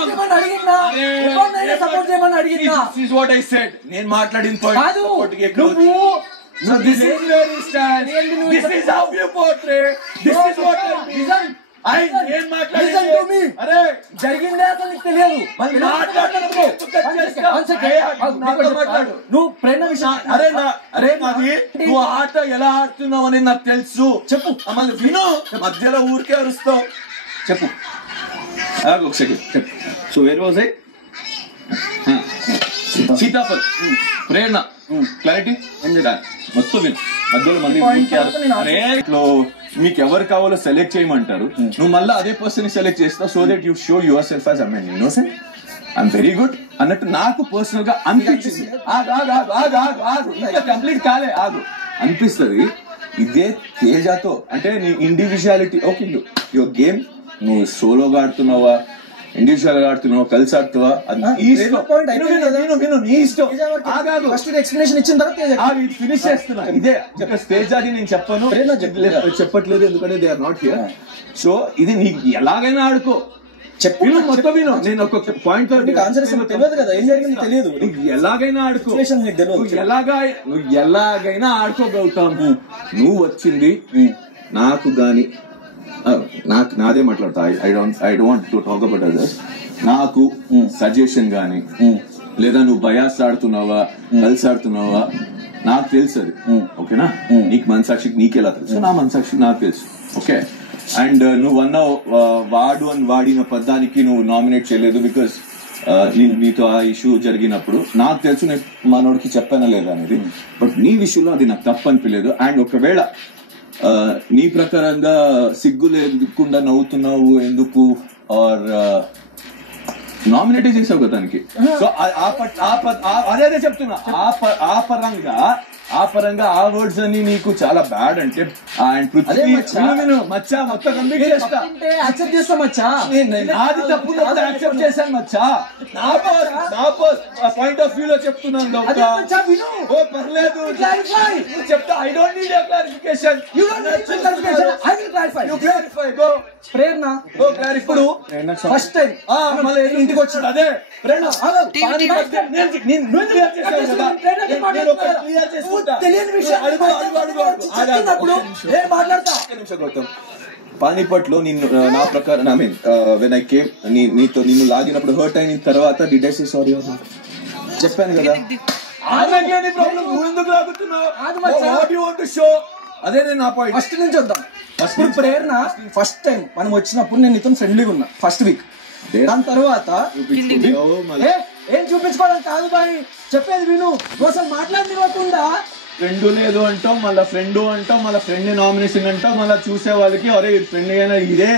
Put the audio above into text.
This is what I said. నేను మాట్లాడిన point. No, this is where you stand. This is how you portray. This is what I mean. Listen to me. జరిగిందే అసలు నీకు తెలియదు. నువ్వు ప్రేమ విషయం నువ్వు ఆట ఎలా ఆడుతున్నావు అని నాకు తెలుసు. చెప్పు మళ్ళీ విను, మధ్యలో ఊరికే అరుస్తావు. చెప్పు ఒక సెకండ్ చెప్పు. So where was I? Sitaphal Prerana clarity మొత్తం విను. మధ్యలో మళ్ళీ మీకు ఎవరు కావాలో సెలెక్ట్ చేయమంటారు, నువ్వు మళ్ళీ అదే పర్సన్ సెలెక్ట్ చేస్తావు. So that you show your self as amen innocent I'm very good అన్నట్టు నాకు పర్సనల్ గా అనిపించింది. ఇంకా కంప్లీట్ కాలే ఆగు అనిపిస్తుంది. ఇదే తేజాతో అంటే నీ ఇండివిజువాలిటీ ఓకే యువర్ గేమ్, నువ్వు సోలోగా ఆడుతున్నావా ఇండివిజువల్ గా ఆడుతున్నావా కలిసి ఆడుతావా ఫినిష్ చేస్తున్నా. ఇదే స్టేజ్ అది నేను చెప్పను చెప్పట్లేదు ఎందుకంటే they are not here. So ఇది నీకు ఎలాగైనా ఆడుకో చెప్పు మొత్తం విను. నేను ఒక పాయింట్ తెలియదు కదా ఏం జరిగింది తెలియదు. నీకు ఎలాగైనా ఆడుకో, నువ్వు ఎలాగైనా ఆడుకోగలుగుతావు. నువ్వు వచ్చింది నాకు గాని నాకు నాదే మాట్లాడతా. I don't to talk about others. నాకు సజెషన్ గానీ లేదా నువ్వు బయాస్ ఆడుతున్నావా కలిసి ఆడుతున్నావా నాకు తెలుసు అది. ఓకేనా? నీకు మనసాక్షికి నీకెలా తెలుసు, నా మనసాక్షికి నాకు తెలుసు. ఓకే. అండ్ నువ్వు అన్నావు వాడు అని వాడిన పదానికి నువ్వు నామినేట్ చేయలేదు బికాస్ నీతో ఆ ఇష్యూ జరిగినప్పుడు నాకు తెలుసు నేను మనోడికి చెప్పానా లేదా అనేది. బట్ నీ విషయంలో అది నాకు తప్పు అనిపించలేదు. అండ్ ఒకవేళ నీ ప్రకారంగా సిగ్గు లేకుండా నవ్వుతున్నావు ఎందుకు ఆర్ నామినేట్ చేసావు కదా దానికి. సో అదే చెప్తున్నా ఆ పరంగా ఆ వర్డ్స్ అని నీకు చాలా బ్యాడ్ అంటే మచ్చా మొత్తం యాక్సెప్ట్ చేస్తా మచ్చా. నాది తప్పు యాక్సెప్ట్ చేశాను మచ్చా. నా పాయింట్ ఆఫ్ వ్యూ లో చెప్తున్నాను. పర్లేదు చెప్తా. I don't need a clarification. Prerana ఇప్పుడు ఫస్ట్ టైం మళ్ళీ ఇంటికి వచ్చాడు. అదే ప్రేరణ తెలియని విషయం మాట్లాడతా. పానీపట్లో నిన్ను నా ప్రకారం I mean when I came నీతో నిన్ను లాగినప్పుడు హర్ట్ అయిన తర్వాత డిడ్ ఐ సే సారీ చెప్పాను కదా. ఎందుకు లాగుతున్నావు? అదే నేను నా పాయింట్ ఫస్ట్ నుంచి వద్దాం. ఇప్పుడు ప్రేరణ ఫస్ట్ టైం మనం వచ్చినప్పుడు నేను నీతో ఫ్రెండ్లీగా ఉన్నా ఫస్ట్ వీక్. దాని తర్వాత ఏం చూపించుకోవడం కాదు బాయ్, చెప్పేది విను. అసలు మాట్లాడకుండా ఫ్రెండ్ లేదు అంటాం, మళ్ళీ ఫ్రెండ్ అంటాం, మళ్ళీ ఫ్రెండ్ నామినేషన్ అంటాం, మళ్ళీ చూసే వాళ్ళకి అరే ఫ్రెండ్ అయినా ఇదే